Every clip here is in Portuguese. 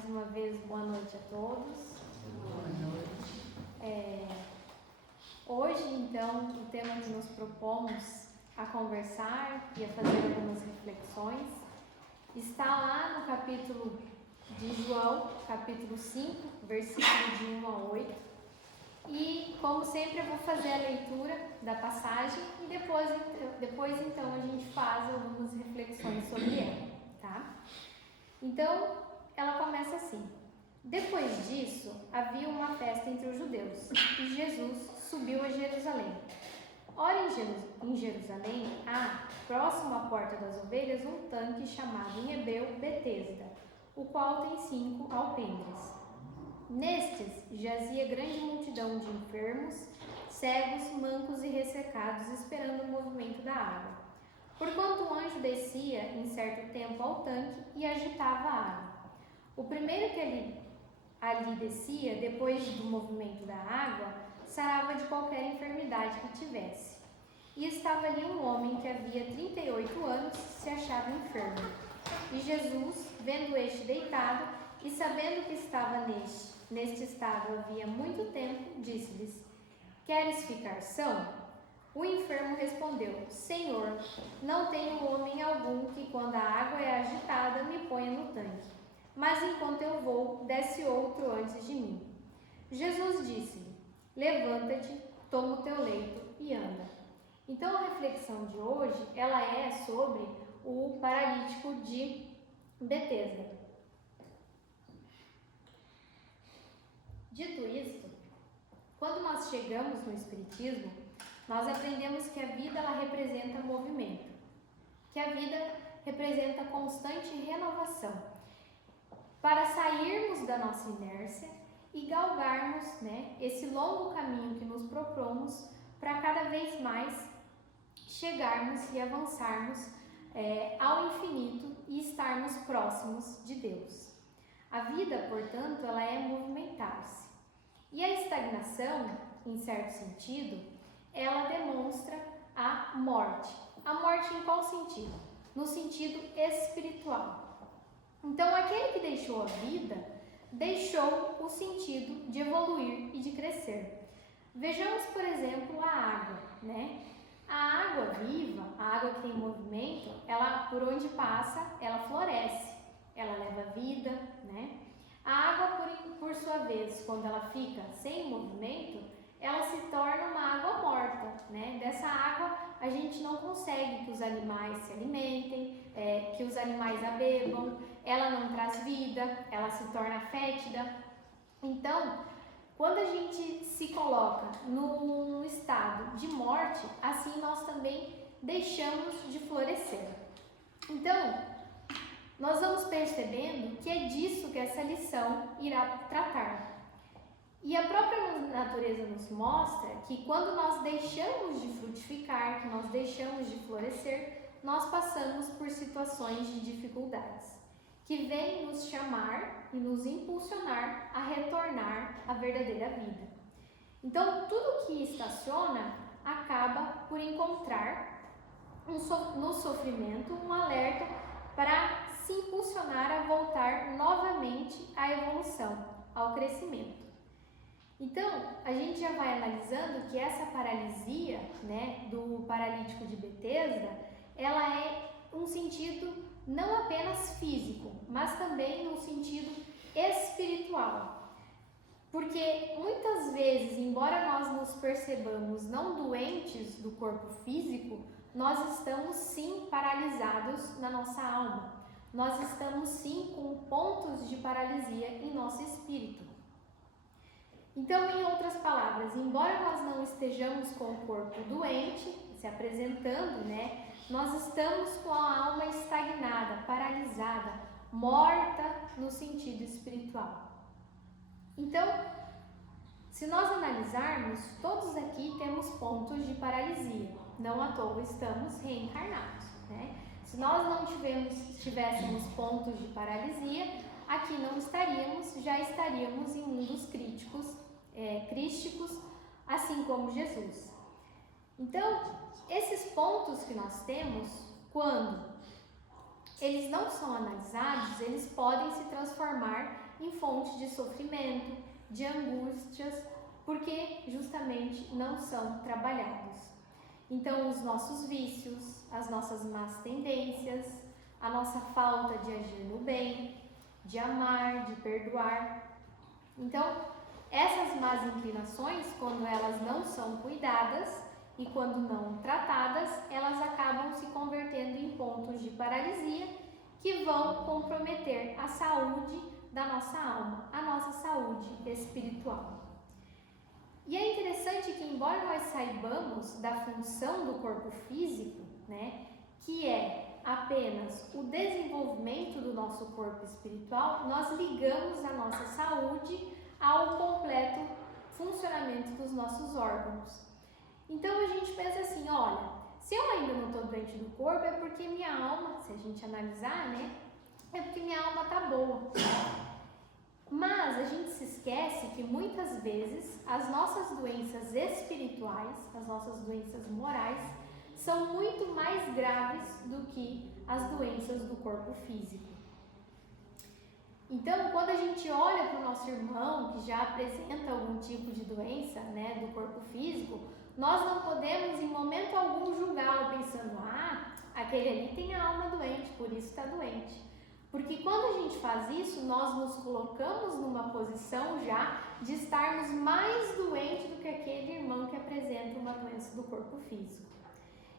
mais uma vez, boa noite a todos. Boa noite. Hoje, então, o tema que nos propomos a conversar e a fazer algumas reflexões está lá no capítulo de João, capítulo 5, versículo de 1 a 8. E, como sempre, eu vou fazer a leitura da passagem e depois então, a gente faz algumas reflexões sobre ela, tá? Então, ela começa assim: depois disso, havia uma festa entre os judeus e Jesus subiu a Jerusalém. Ora, em Jerusalém há, próximo à porta das ovelhas, um tanque chamado em hebreu Betesda, o qual tem 5 alpendres. Nestes jazia grande multidão de enfermos, cegos, mancos e ressecados, esperando o movimento da água. Porquanto um anjo descia em certo tempo ao tanque e agitava a água. O primeiro que ali descia, depois do movimento da água, sarava de qualquer enfermidade que tivesse. E estava ali um homem que havia 38 anos se achava enfermo. E Jesus, vendo este deitado e sabendo que estava neste estado havia muito tempo, disse-lhes: queres ficar são? O enfermo respondeu: Senhor, não tenho homem algum que, quando a água é agitada, me ponha no tanque. Mas enquanto eu vou, desce outro antes de mim. Jesus disse-lhe: levanta-te, toma o teu leito e anda. Então a reflexão de hoje, ela é sobre o paralítico de Betesda. Dito isto, quando nós chegamos no Espiritismo, nós aprendemos que a vida ela representa movimento, que a vida representa constante renovação, para sairmos da nossa inércia e galgarmos, esse longo caminho que nos propomos para cada vez mais chegarmos e avançarmos ao infinito e estarmos próximos de Deus. A vida, portanto, ela é movimentar-se. E a estagnação, em certo sentido, ela demonstra a morte. A morte em qual sentido? No sentido espiritual. Então, aquele que deixou a vida, deixou o sentido de evoluir e de crescer. Vejamos, por exemplo, a água, A água viva, a água que tem movimento, ela, por onde passa, ela floresce, ela leva vida, A água, por sua vez, quando ela fica sem movimento, ela se torna uma água morta, Dessa água a gente não consegue que os animais se alimentem, que os animais a bebam, ela não traz vida, ela se torna fétida. Então, quando a gente se coloca no estado de morte, assim nós também deixamos de florescer. Então, nós vamos percebendo que é disso que essa lição irá tratar. E a própria natureza nos mostra que quando nós deixamos de frutificar, que nós deixamos de florescer, nós passamos por situações de dificuldades, que vêm nos chamar e nos impulsionar a retornar à verdadeira vida. Então, tudo que estaciona acaba por encontrar no sofrimento um alerta para se impulsionar a voltar novamente à evolução, ao crescimento. Então, a gente já vai analisando que essa paralisia, do paralítico de Betesda, ela é um sentido não apenas físico, mas também no sentido espiritual. Porque muitas vezes, embora nós nos percebamos não doentes do corpo físico, nós estamos sim paralisados na nossa alma. Nós estamos sim com pontos de paralisia em nosso espírito. Então, em outras palavras, embora nós não estejamos com o corpo doente, se apresentando, nós estamos com a alma estagnada, paralisada, morta no sentido espiritual. Então, se nós analisarmos, todos aqui temos pontos de paralisia, não à toa estamos reencarnados, Se nós não tivéssemos pontos de paralisia, aqui não estaríamos, já estaríamos em mundos crísticos, assim como Jesus. Então, esses pontos que nós temos, quando eles não são analisados, eles podem se transformar em fontes de sofrimento, de angústias, porque justamente não são trabalhados. Então, os nossos vícios, as nossas más tendências, a nossa falta de agir no bem, de amar, de perdoar. Então, essas más inclinações, quando elas não são cuidadas e quando não tratadas, elas acabam se convertendo em pontos de paralisia que vão comprometer a saúde da nossa alma, a nossa saúde espiritual. E é interessante que, embora nós saibamos da função do corpo físico, né, que é apenas o desenvolvimento do nosso corpo espiritual, nós ligamos a nossa saúde ao completo funcionamento dos nossos órgãos. Então a gente pensa assim, olha, se eu ainda não estou doente do corpo é porque minha alma, se a gente analisar, né, é porque minha alma está boa. Mas a gente se esquece que muitas vezes as nossas doenças espirituais, as nossas doenças morais, são muito mais graves do que as doenças do corpo físico. Então, quando a gente olha para o nosso irmão que já apresenta algum tipo de doença, né, do corpo físico, nós não podemos em momento algum julgá-lo pensando, aquele ali tem a alma doente, por isso está doente. Porque quando a gente faz isso, nós nos colocamos numa posição já de estarmos mais doentes do que aquele irmão que apresenta uma doença do corpo físico.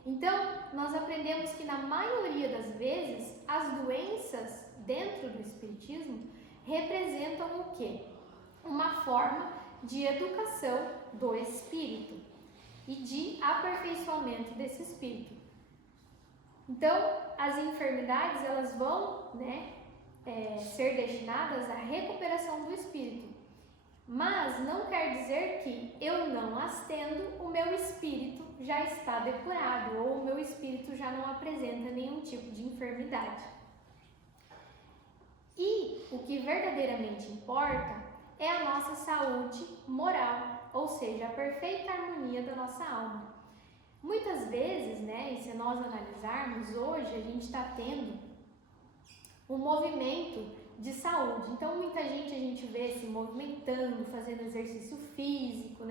Então, nós aprendemos que na maioria das vezes, as doenças dentro do espiritismo representam o quê? Uma forma de educação do espírito e de aperfeiçoamento desse espírito. Então, as enfermidades, elas vão, ser destinadas à recuperação do espírito. Mas não quer dizer que eu não as tendo, o meu espírito já está depurado ou o meu espírito já não apresenta nenhum tipo de enfermidade. E o que verdadeiramente importa é a nossa saúde moral, ou seja, a perfeita harmonia da nossa alma. Muitas vezes, e se nós analisarmos, hoje a gente está tendo um movimento de saúde. Então, muita gente a gente vê se movimentando, fazendo exercício físico,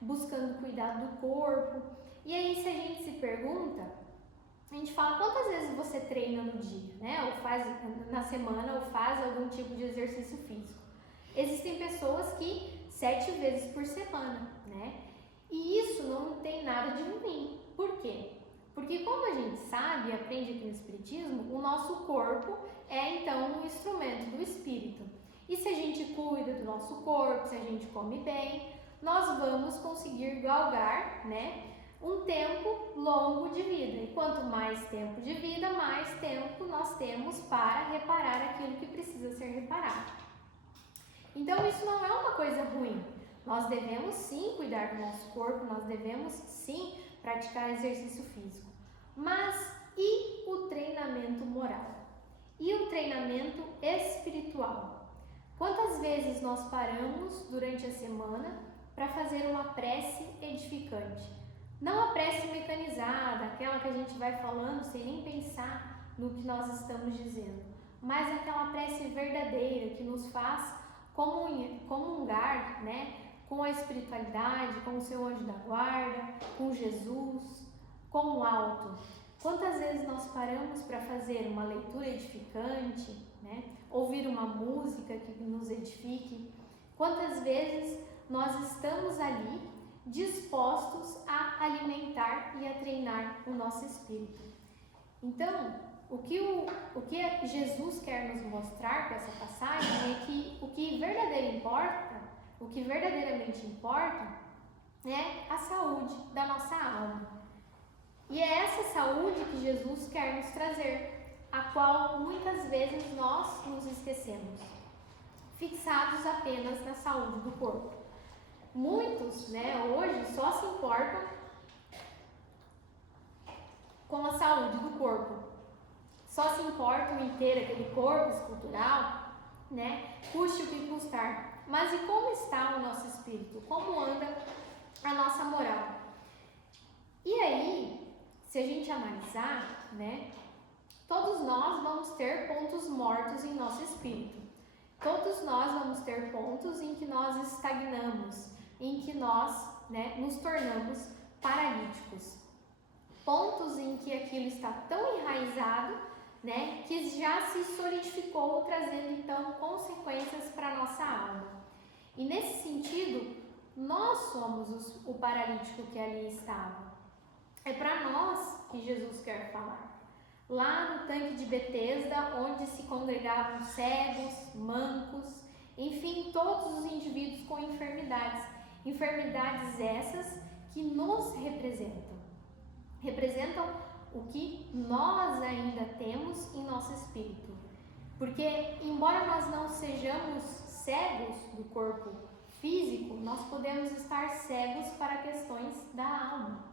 buscando cuidar do corpo. E aí, se a gente se pergunta, a gente fala quantas vezes você treina no dia, ou faz na semana, ou faz algum tipo de exercício físico. Existem pessoas que 7 vezes por semana, E isso não tem nada de ruim. Por quê? Porque como a gente sabe e aprende aqui no Espiritismo, o nosso corpo é então um instrumento do Espírito. E se a gente cuida do nosso corpo, se a gente come bem, nós vamos conseguir galgar, um tempo longo de vida. E quanto mais tempo de vida, mais tempo nós temos para reparar aquilo que precisa ser reparado. Então isso não é uma coisa ruim. Nós devemos sim cuidar do nosso corpo, nós devemos sim praticar exercício físico. Mas e o treinamento moral? E o treinamento espiritual? Quantas vezes nós paramos durante a semana para fazer uma prece edificante? Não a prece mecanizada, aquela que a gente vai falando sem nem pensar no que nós estamos dizendo, mas aquela prece verdadeira que nos faz comungar, com a espiritualidade, com o seu anjo da guarda, com Jesus, com o alto. Quantas vezes nós paramos para fazer uma leitura edificante, ouvir uma música que nos edifique? Quantas vezes nós estamos ali dispostos a alimentar e a treinar o nosso espírito? Então, o que Jesus quer nos mostrar com essa passagem é que o que verdadeiramente importa é a saúde da nossa alma. E é essa saúde que Jesus quer nos trazer, a qual muitas vezes nós nos esquecemos, fixados apenas na saúde do corpo. Muitos, hoje só se importam com a saúde do corpo. Só se importam em ter aquele corpo escultural, custe o que custar. Mas e como está o nosso espírito? Como anda a nossa moral? E aí, se a gente analisar, todos nós vamos ter pontos mortos em nosso espírito. todos nós vamos ter pontos em que nós estagnamos, em que nós, nos tornamos paralíticos. Pontos em que aquilo está tão enraizado, que já se solidificou, trazendo então consequências para a nossa alma. E nesse sentido, nós somos o paralítico que ali estava. É para nós que Jesus quer falar. Lá no tanque de Betesda, onde se congregavam cegos, mancos, enfim, todos os indivíduos com enfermidades. Enfermidades essas que nos representam. Representam o que nós ainda temos em nosso espírito. Porque, embora nós não sejamos cegos do corpo físico, nós podemos estar cegos para questões da alma.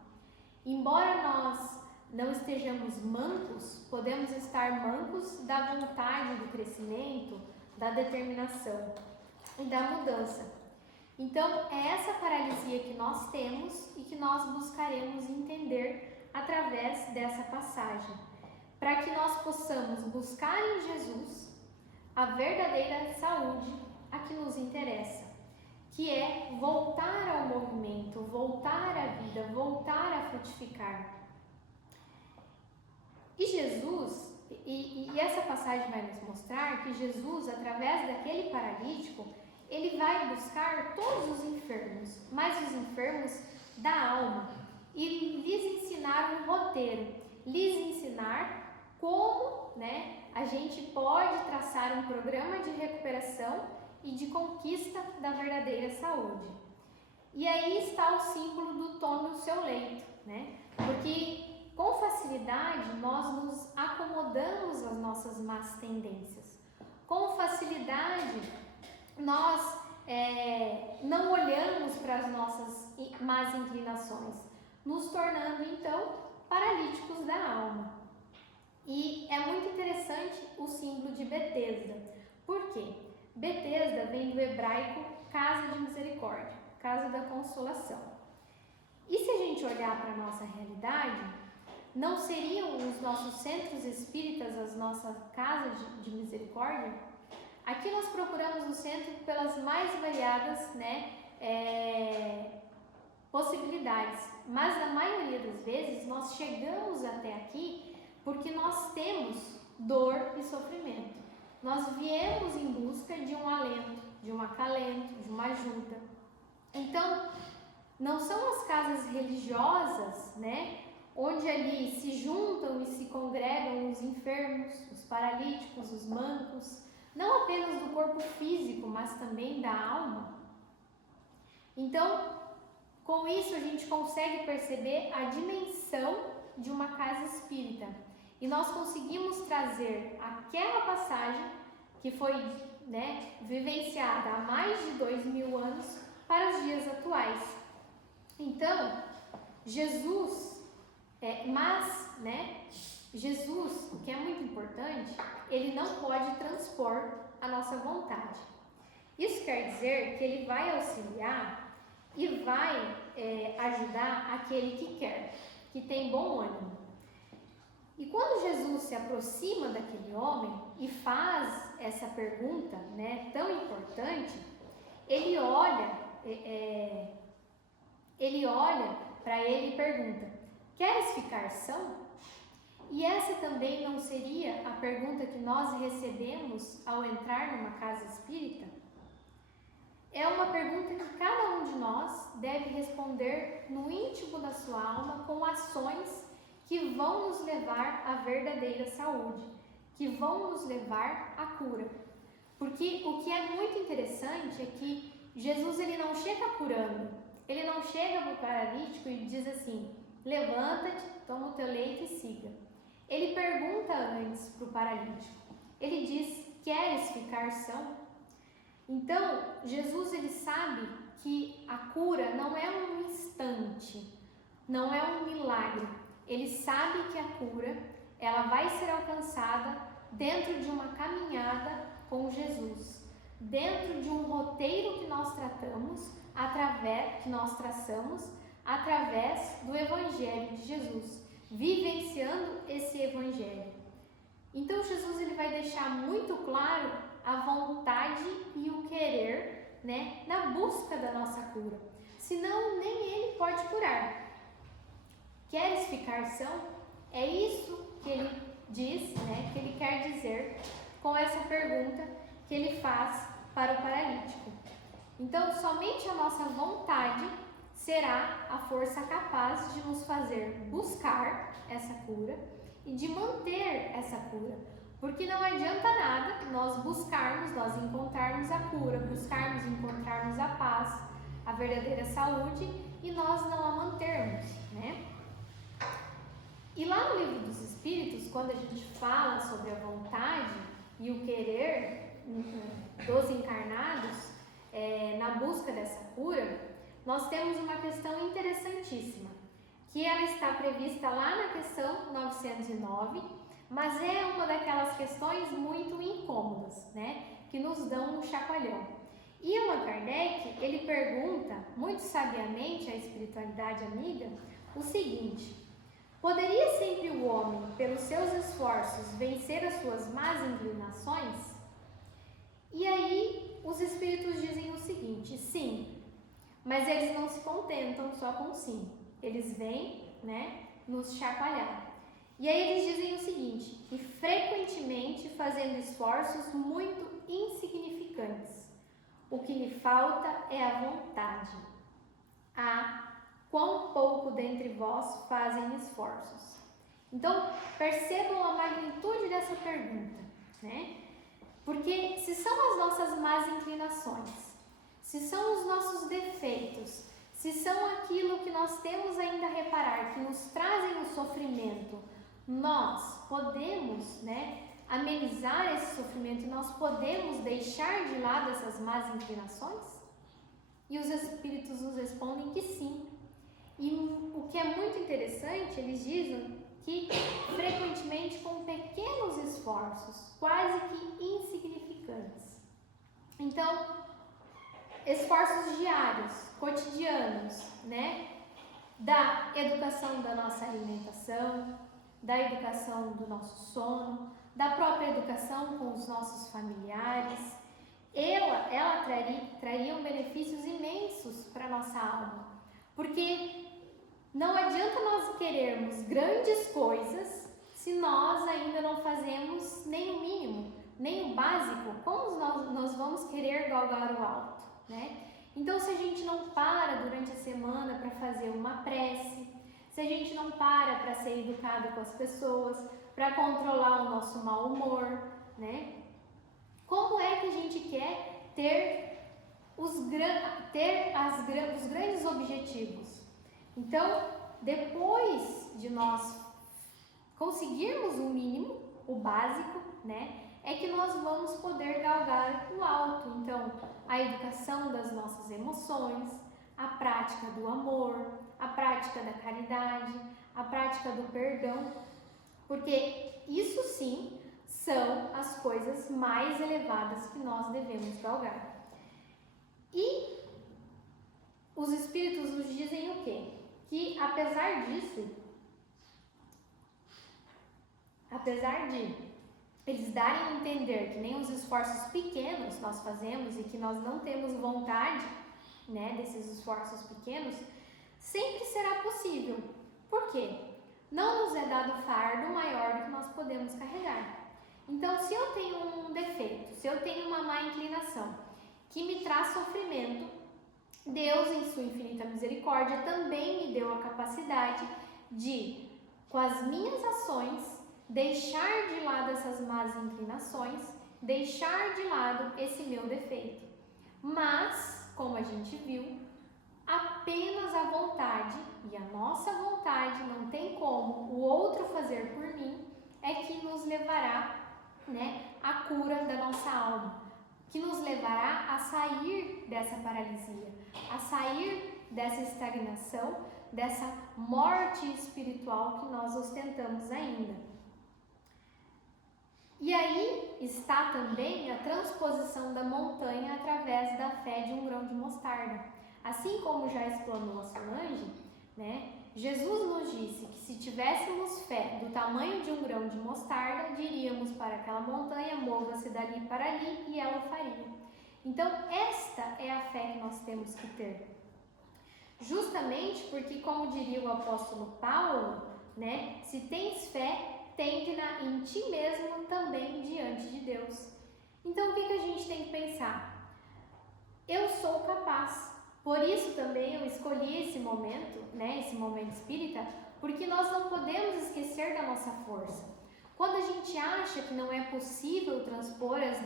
Embora nós não estejamos mancos, podemos estar mancos da vontade do crescimento, da determinação e da mudança. Então, é essa paralisia que nós temos e que nós buscaremos entender através dessa passagem, para que nós possamos buscar em Jesus a verdadeira saúde a que nos interessa, que é voltar ao movimento, voltar à vida, voltar a frutificar. E Jesus, e essa passagem vai nos mostrar que Jesus, através daquele paralítico, ele vai buscar todos os enfermos, mas os enfermos da alma, e lhes ensinar um roteiro, lhes ensinar como, a gente pode traçar um programa de recuperação e de conquista da verdadeira saúde. E aí está o símbolo do tome o seu leito, Porque com facilidade nós nos acomodamos às nossas más tendências. Com facilidade nós não olhamos para as nossas más inclinações, nos tornando então paralíticos da alma. E é muito interessante o símbolo de Betesda. Por quê? Betesda vem do hebraico casa de misericórdia, casa da consolação. E se a gente olhar para a nossa realidade, não seriam os nossos centros espíritas as nossas casas de misericórdia? Aqui nós procuramos o centro pelas mais variadas possibilidades, mas na maioria das vezes nós chegamos até aqui porque nós temos dor e sofrimento. Nós viemos em busca de um alento, de um acalento, de uma ajuda. Então, não são as casas religiosas, onde ali se juntam e se congregam os enfermos, os paralíticos, os mancos, não apenas do corpo físico, mas também da alma. Então, com isso a gente consegue perceber a dimensão de uma casa espírita. E nós conseguimos trazer aquela passagem que foi vivenciada há mais de 2000 anos para os dias atuais. Então, Jesus, Jesus, o que é muito importante, ele não pode transpor a nossa vontade. Isso quer dizer que ele vai auxiliar e vai ajudar aquele que quer, que tem bom ânimo. E quando Jesus se aproxima daquele homem e faz essa pergunta, tão importante, ele olha para ele e pergunta: queres ficar são? E essa também não seria a pergunta que nós recebemos ao entrar numa casa espírita? É uma pergunta que cada um de nós deve responder no íntimo da sua alma com ações que vão nos levar à verdadeira saúde, que vão nos levar à cura. Porque o que é muito interessante é que Jesus ele não chega curando, ele não chega para o paralítico e diz assim: levanta-te, toma o teu leito e siga. Ele pergunta antes para o paralítico, ele diz: queres ficar são? Então, Jesus ele sabe que a cura não é um instante, não é um milagre. Ele sabe que a cura, ela vai ser alcançada dentro de uma caminhada com Jesus, dentro de um roteiro que nós traçamos através do Evangelho de Jesus, vivenciando esse Evangelho. Então Jesus ele vai deixar muito claro a vontade e o querer, né, na busca da nossa cura. Senão nem ele pode curar. Queres ficar são? É isso que ele diz, né, que ele quer dizer com essa pergunta que ele faz para o paralítico. Então, somente a nossa vontade será a força capaz de nos fazer buscar essa cura e de manter essa cura. Porque não adianta nada nós buscarmos, nós encontrarmos a cura, buscarmos encontrarmos a paz, a verdadeira saúde e nós não a mantermos, né? E lá no Livro dos Espíritos, quando a gente fala sobre a vontade e o querer dos encarnados na busca dessa cura, nós temos uma questão interessantíssima, que ela está prevista lá na questão 909, mas é uma daquelas questões muito incômodas, né, que nos dão um chacoalhão. E Allan Kardec, ele pergunta, muito sabiamente à espiritualidade amiga, o seguinte: poderia sempre o homem, pelos seus esforços, vencer as suas más inclinações? E aí os espíritos dizem o seguinte: sim, mas eles não se contentam só com sim. Eles vêm, né, nos chacoalhar. E aí eles dizem o seguinte: e frequentemente fazendo esforços muito insignificantes. O que lhe falta é a vontade. Quão pouco dentre vós fazem esforços. Então, percebam a magnitude dessa pergunta, né? Porque se são as nossas más inclinações, se são os nossos defeitos, se são aquilo que nós temos ainda a reparar, que nos trazem o sofrimento, nós podemos, né, amenizar esse sofrimento, nós podemos deixar de lado essas más inclinações? E os espíritos nos respondem que sim. E o que é muito interessante, eles dizem que frequentemente com pequenos esforços, quase que insignificantes. Então, esforços diários, cotidianos, né? Da educação da nossa alimentação, da educação do nosso sono, da própria educação com os nossos familiares, ela traria benefícios imensos para a nossa alma. Porque não adianta nós querermos grandes coisas se nós ainda não fazemos nem o mínimo, nem o básico. Como nós vamos querer galgar o alto, né? Então, se a gente não para durante a semana para fazer uma prece, se a gente não para ser educado com as pessoas, para controlar o nosso mau humor, né? Como é que a gente quer ter os grandes objetivos? Então, depois de nós conseguirmos o mínimo, o básico, né, é que nós vamos poder galgar o alto. Então, a educação das nossas emoções, a prática do amor, a prática da caridade, a prática do perdão, porque isso sim são as coisas mais elevadas que nós devemos galgar. E os espíritos nos dizem o quê? Que apesar disso, apesar de eles darem a entender que nem os esforços pequenos nós fazemos e que nós não temos vontade, né, desses esforços pequenos, sempre será possível. Por quê? Não nos é dado fardo maior do que nós podemos carregar. Então, se eu tenho um defeito, se eu tenho uma má inclinação que me traz sofrimento, Deus, em sua infinita misericórdia, também me deu a capacidade de, com as minhas ações, deixar de lado essas más inclinações, deixar de lado esse meu defeito. Mas, como a gente viu, apenas a vontade, e a nossa vontade não tem como o outro fazer por mim, é que nos levará, né, à cura da nossa alma, que nos levará a sair dessa paralisia, a sair dessa estagnação, dessa morte espiritual que nós ostentamos ainda. E aí está também a transposição da montanha através da fé de um grão de mostarda. Assim como já explanou a Solange, né, Jesus nos disse que se tivéssemos fé do tamanho de um grão de mostarda, diríamos para aquela montanha, mova-se dali para ali, e ela o faria. Então, esta é a fé que nós temos que ter. Justamente porque, como diria o apóstolo Paulo, né, se tens fé, tende-na em ti mesmo também diante de Deus. Então, o que a gente tem que pensar? Eu sou capaz. Por isso também eu escolhi esse momento, né, esse momento espírita, porque nós não podemos esquecer da nossa força. Quando a gente acha que não é possível transpor as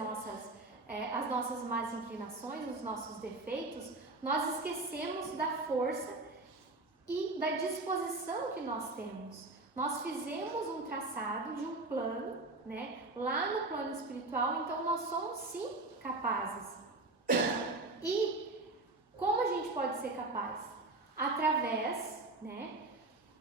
nossas más inclinações, os nossos defeitos, nós esquecemos da força e da disposição que nós temos. Nós fizemos um traçado de um plano, né, lá no plano espiritual, então nós somos sim capazes. E como a gente pode ser capaz? Através, né,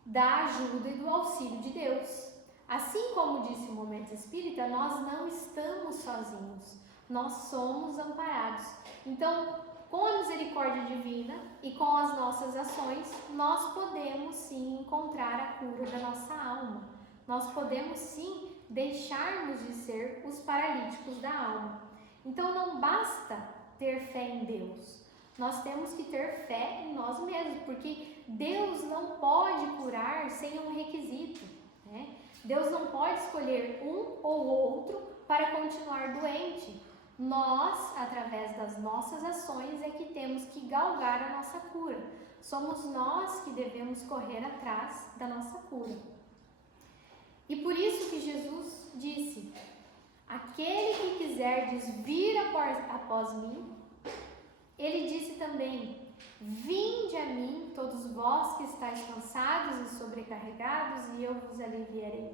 da ajuda e do auxílio de Deus. Assim como disse o Momento Espírita, nós não estamos sozinhos, nós somos amparados. Então, com a misericórdia divina e com as nossas ações, nós podemos sim encontrar a cura da nossa alma. Nós podemos sim deixarmos de ser os paralíticos da alma. Então, não basta ter fé em Deus. Nós temos que ter fé em nós mesmos, porque Deus não pode curar sem um requisito, né? Deus não pode escolher um ou outro para continuar doente. Nós, através das nossas ações, é que temos que galgar a nossa cura. Somos nós que devemos correr atrás da nossa cura. E por isso que Jesus disse: aquele que quiserdes vir após mim, ele disse também: vinde a mim, todos vós que estáis cansados e sobrecarregados, e eu vos aliviarei.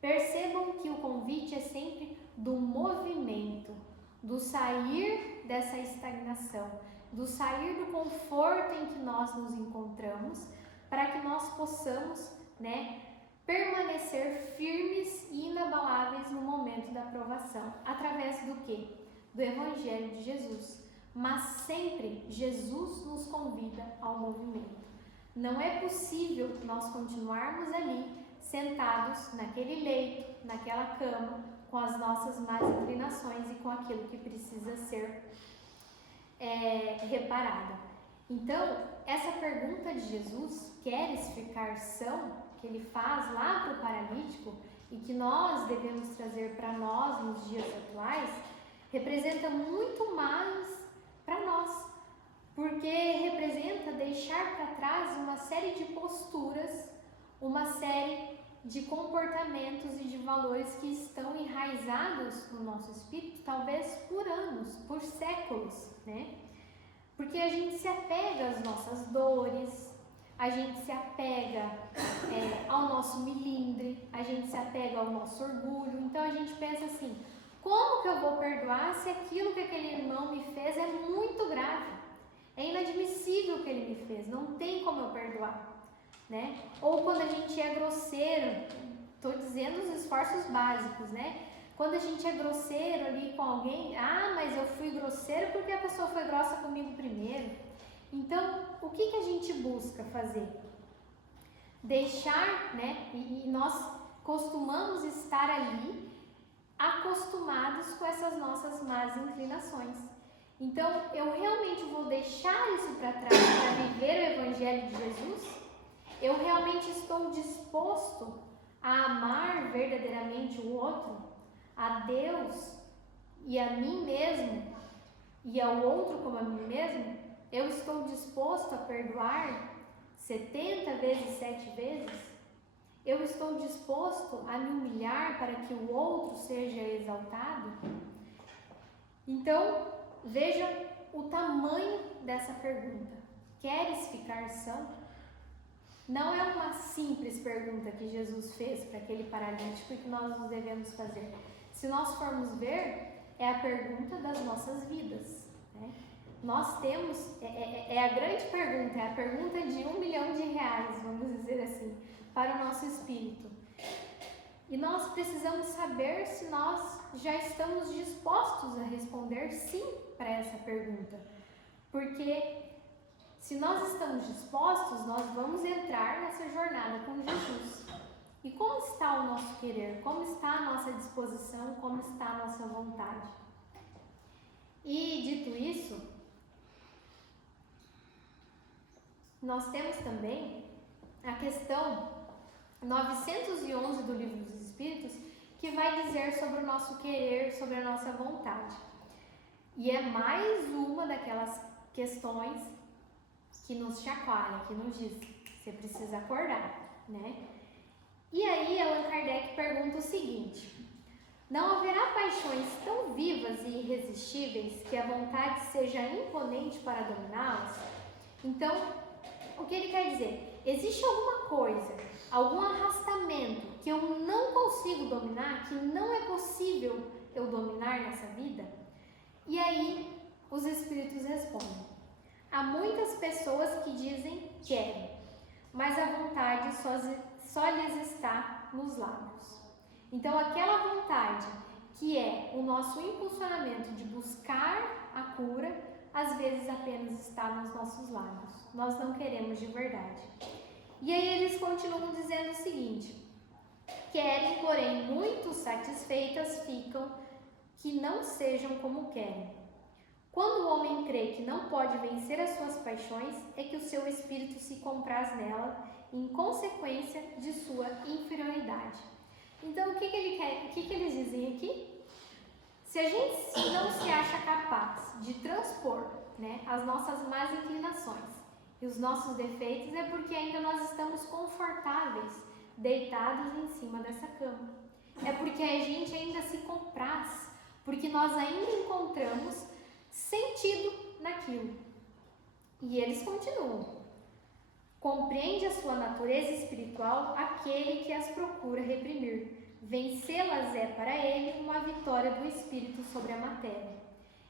Percebam que o convite é sempre do movimento, do sair dessa estagnação, do sair do conforto em que nós nos encontramos, para que nós possamos, né, permanecer firmes e inabaláveis no momento da provação. Através do quê? Do Evangelho de Jesus. Mas sempre Jesus nos convida ao movimento. Não é possível nós continuarmos ali, sentados naquele leito, naquela cama, com as nossas más inclinações e com aquilo que precisa ser reparado. Então, essa pergunta de Jesus, queres ficar são, que ele faz lá para o paralítico e que nós devemos trazer para nós nos dias atuais, representa muito mais para nós, porque representa deixar para trás uma série de posturas, uma série de comportamentos e de valores que estão enraizados no nosso espírito, talvez por anos, por séculos, né? Porque a gente se apega às nossas dores, a gente se apega ao nosso melindre, a gente se apega ao nosso orgulho. Então a gente pensa assim: como que eu vou perdoar se aquilo que aquele irmão me fez é muito grave? É inadmissível o que ele me fez, não tem como eu perdoar, né? Ou quando a gente é grosseiro, estou dizendo os esforços básicos, né? Quando a gente é grosseiro ali com alguém, mas eu fui grosseiro porque a pessoa foi grossa comigo primeiro. Então, o que a gente busca fazer? Deixar, né? E nós costumamos estar ali acostumados com essas nossas más inclinações. Então, eu realmente vou deixar isso para trás para viver o Evangelho de Jesus? Eu realmente estou disposto a amar verdadeiramente o outro, a Deus e a mim mesmo, e ao outro como a mim mesmo? Eu estou disposto a perdoar 70 vezes, 7 vezes? Eu estou disposto a me humilhar para que o outro seja exaltado? Então, veja o tamanho dessa pergunta. Queres ficar são? Não é uma simples pergunta que Jesus fez para aquele paralítico e que nós nos devemos fazer. Se nós formos ver, é a pergunta das nossas vidas, né? Nós temos, a grande pergunta, é a pergunta de R$1 milhão, vamos dizer assim, para o nosso espírito. E nós precisamos saber se nós já estamos dispostos a responder sim para essa pergunta. Porque Se nós estamos dispostos, nós vamos entrar nessa jornada com Jesus. E como está o nosso querer? Como está a nossa disposição? Como está a nossa vontade? E dito isso, nós temos também a questão 911 do Livro dos Espíritos, que vai dizer sobre o nosso querer, sobre a nossa vontade. E é mais uma daquelas questões que nos chacoalha, que nos diz, você precisa acordar, né? E aí Allan Kardec pergunta o seguinte: não haverá paixões tão vivas e irresistíveis que a vontade seja imponente para dominá-las? Então, o que ele quer dizer? Existe alguma coisa, algum arrastamento que eu não consigo dominar, que não é possível eu dominar nessa vida? E aí os espíritos respondem: há muitas pessoas que dizem querem, mas a vontade só lhes está nos lábios. Então aquela vontade que é o nosso impulsionamento de buscar a cura, às vezes apenas está nos nossos lábios. Nós não queremos de verdade. E aí eles continuam dizendo o seguinte: querem, porém muito satisfeitas ficam, que não sejam como querem. Quando o homem crê que não pode vencer as suas paixões, é que o seu espírito se compraz nela, em consequência de sua inferioridade. Então, o que eles dizem aqui? Se a gente não se acha capaz de transpor, né, as nossas más inclinações e os nossos defeitos, é porque ainda nós estamos confortáveis, deitados em cima dessa cama. É porque a gente ainda se compraz, porque nós ainda encontramos sentido naquilo. E eles continuam: compreende a sua natureza espiritual aquele que as procura reprimir. Vencê-las é para ele uma vitória do espírito sobre a matéria.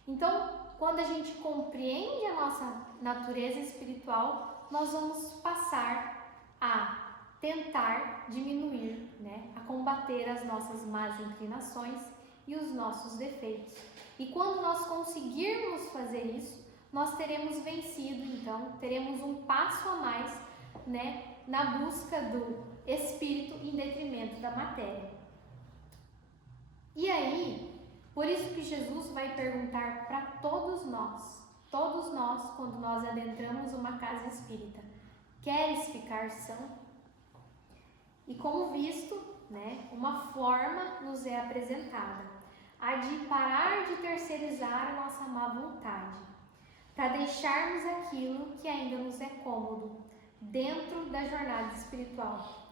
Então, quando a gente compreende a nossa natureza espiritual, nós vamos passar a tentar diminuir, né, a combater as nossas más inclinações e os nossos defeitos. E quando nós conseguirmos fazer isso, nós teremos vencido, então, teremos um passo a mais, né, na busca do espírito em detrimento da matéria. E aí, por isso que Jesus vai perguntar para todos nós, quando nós adentramos uma casa espírita: queres ficar são? E como visto, né, uma forma nos é apresentada, a de parar de terceirizar a nossa má vontade, para deixarmos aquilo que ainda nos é cômodo dentro da jornada espiritual.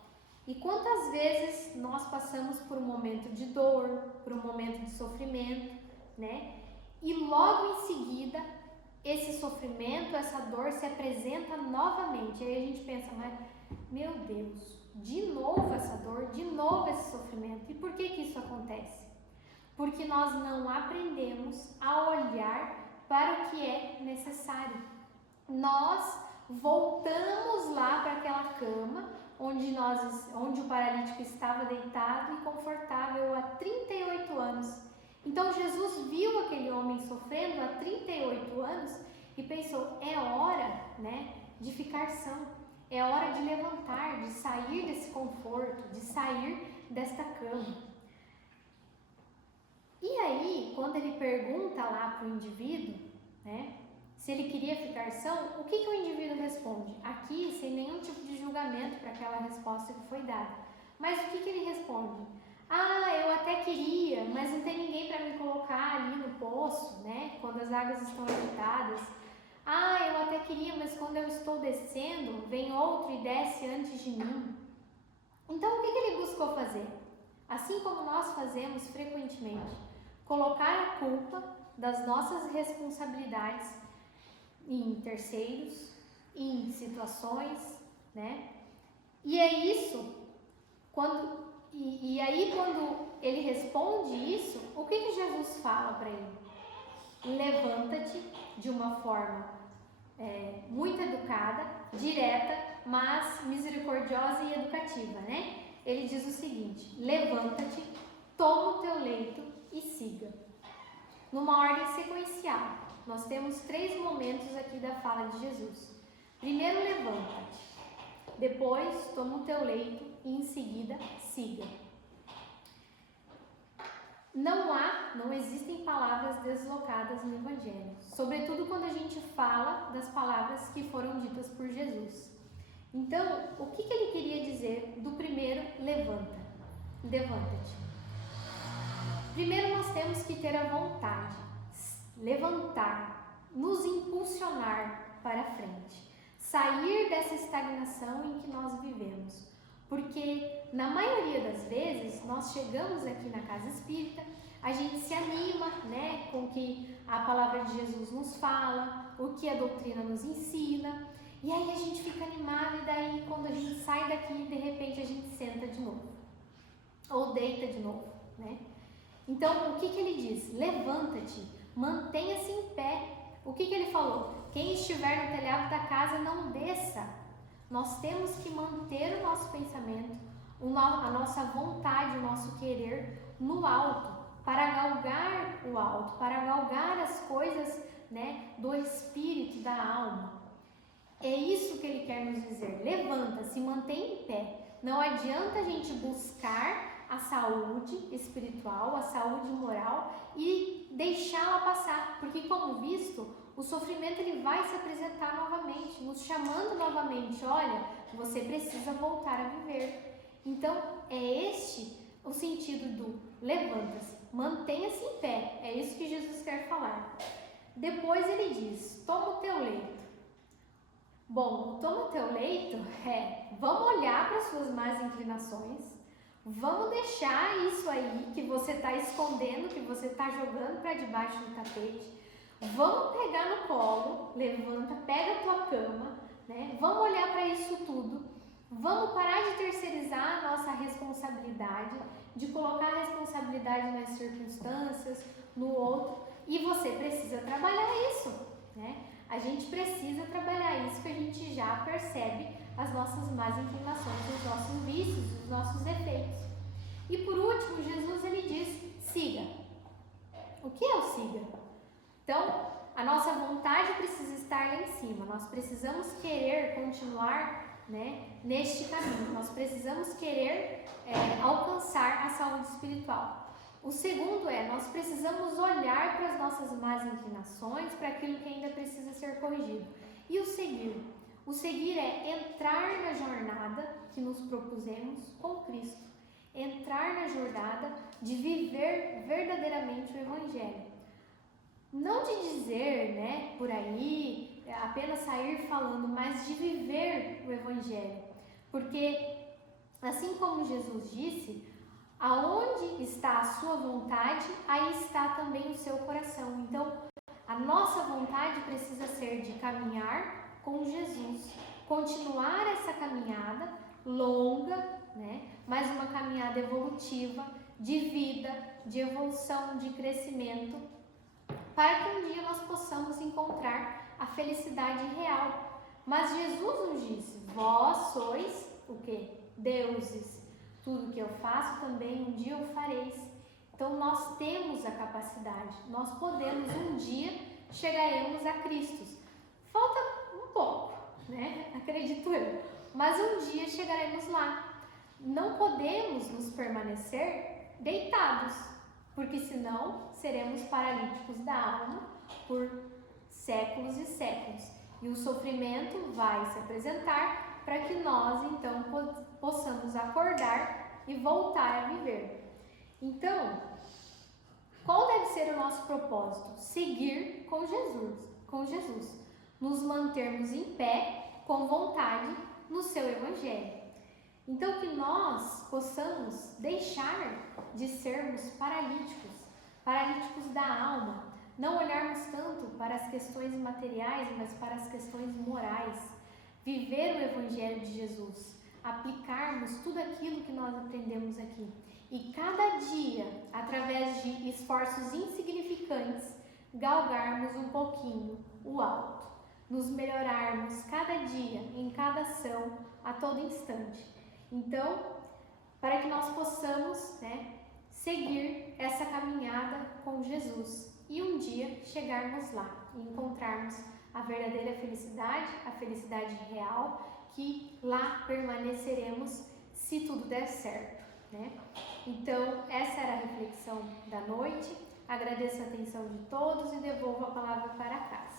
E quantas vezes nós passamos por um momento de dor, por um momento de sofrimento, né? E logo em seguida, esse sofrimento, essa dor se apresenta novamente. Aí a gente pensa, mas, meu Deus, de novo essa dor, de novo esse sofrimento. E por que isso acontece? Porque nós não aprendemos a olhar para o que é necessário. Nós voltamos lá para aquela cama onde o paralítico estava deitado e confortável há 38 anos. Então Jesus viu aquele homem sofrendo há 38 anos e pensou: é hora, né, de ficar são, é hora de levantar, de sair desse conforto, de sair desta cama. E aí, quando ele pergunta lá para o indivíduo, né, se ele queria ficar são, o que o indivíduo responde? Aqui, sem nenhum tipo de julgamento para aquela resposta que foi dada. Mas o que ele responde? Ah, eu até queria, mas não tem ninguém para me colocar ali no poço, né? Quando as águas estão agitadas. Ah, eu até queria, mas quando eu estou descendo, vem outro e desce antes de mim. Então, o que ele buscou fazer? Assim como nós fazemos frequentemente, colocar a culpa das nossas responsabilidades em terceiros, em situações, né? E é isso, quando ele responde isso, o que Jesus fala para ele? Levanta-te, de uma forma muito educada, direta, mas misericordiosa e educativa, né? Ele diz o seguinte: levanta-te, toma o teu leito e siga. Numa ordem sequencial. Nós temos 3 momentos aqui da fala de Jesus. Primeiro levanta-te, depois toma o teu leito e em seguida siga. Não existem palavras deslocadas no Evangelho, sobretudo quando a gente fala das palavras que foram ditas por Jesus. Então, o que ele queria dizer do primeiro levanta-te? Primeiro nós temos que ter a vontade, levantar, nos impulsionar para frente, sair dessa estagnação em que nós vivemos. Porque na maioria das vezes nós chegamos aqui na casa espírita, a gente se anima, né, com o que a palavra de Jesus nos fala, o que a doutrina nos ensina, e aí a gente fica animado e daí quando a gente sai daqui, de repente a gente senta de novo, ou deita de novo, né? Então o que ele diz? Levanta-te, mantenha-se em pé. O que ele falou? Quem estiver no telhado da casa não desça. Nós temos que manter o nosso pensamento, a nossa vontade, o nosso querer no alto, para galgar o alto, para galgar as coisas, né, do espírito, da alma. É isso que ele quer nos dizer. Levanta, se mantém em pé. Não adianta a gente buscar a saúde espiritual, a saúde moral e deixá-la passar, porque como visto, o sofrimento ele vai se apresentar novamente, nos chamando novamente. Olha, você precisa voltar a viver. Então, é este o sentido do levanta-se, mantenha-se em pé. É isso que Jesus quer falar. Depois ele diz, toma o teu leito. Bom, toma o teu leito vamos olhar para as suas más inclinações, vamos deixar isso aí que você está escondendo, que você está jogando para debaixo do tapete. Vamos pegar no colo, levanta, pega a tua cama, né? Vamos olhar para isso tudo. Vamos parar de terceirizar a nossa responsabilidade, de colocar a responsabilidade nas circunstâncias, no outro. E você precisa trabalhar isso, né? A gente precisa trabalhar isso, que a gente já percebe as nossas más inclinações, os nossos vícios, os nossos defeitos. E por último, Jesus ele diz, siga. O que é o siga? Então, a nossa vontade precisa estar lá em cima, nós precisamos querer continuar, né, neste caminho, nós precisamos querer alcançar a saúde espiritual. O segundo nós precisamos olhar para as nossas más inclinações, para aquilo que ainda precisa ser corrigido. E o seguir? O seguir é entrar na jornada que nos propusemos com Cristo, entrar na jornada de viver verdadeiramente o Evangelho. Não de dizer, né, por aí, apenas sair falando, mas de viver o Evangelho. Porque, assim como Jesus disse, aonde está a sua vontade, aí está também o seu coração. Então, a nossa vontade precisa ser de caminhar com Jesus, continuar essa caminhada longa, né, mas uma caminhada evolutiva, de vida, de evolução, de crescimento, para que um dia nós possamos encontrar a felicidade real. Mas Jesus nos disse, vós sois o quê? Deuses. Tudo que eu faço também um dia eu fareis. Então nós temos a capacidade, nós podemos um dia chegaremos a Cristo. Falta um pouco, né? Acredito eu. Mas um dia chegaremos lá. Não podemos nos permanecer deitados, porque senão seremos paralíticos da alma por séculos e séculos. E o sofrimento vai se apresentar para que nós, então, possamos acordar e voltar a viver. Então, qual deve ser o nosso propósito? Seguir com Jesus. Nos mantermos em pé, com vontade, no seu Evangelho. Então, que nós possamos deixar de sermos paralíticos da alma, não olharmos tanto para as questões materiais, mas para as questões morais, viver o Evangelho de Jesus, aplicarmos tudo aquilo que nós aprendemos aqui e cada dia, através de esforços insignificantes, galgarmos um pouquinho o alto, nos melhorarmos cada dia, em cada ação, a todo instante. Então, para que nós possamos, né, seguir essa caminhada com Jesus e um dia chegarmos lá e encontrarmos a verdadeira felicidade, a felicidade real, que lá permaneceremos se tudo der certo, né? Então, essa era a reflexão da noite. Agradeço a atenção de todos e devolvo a palavra para casa.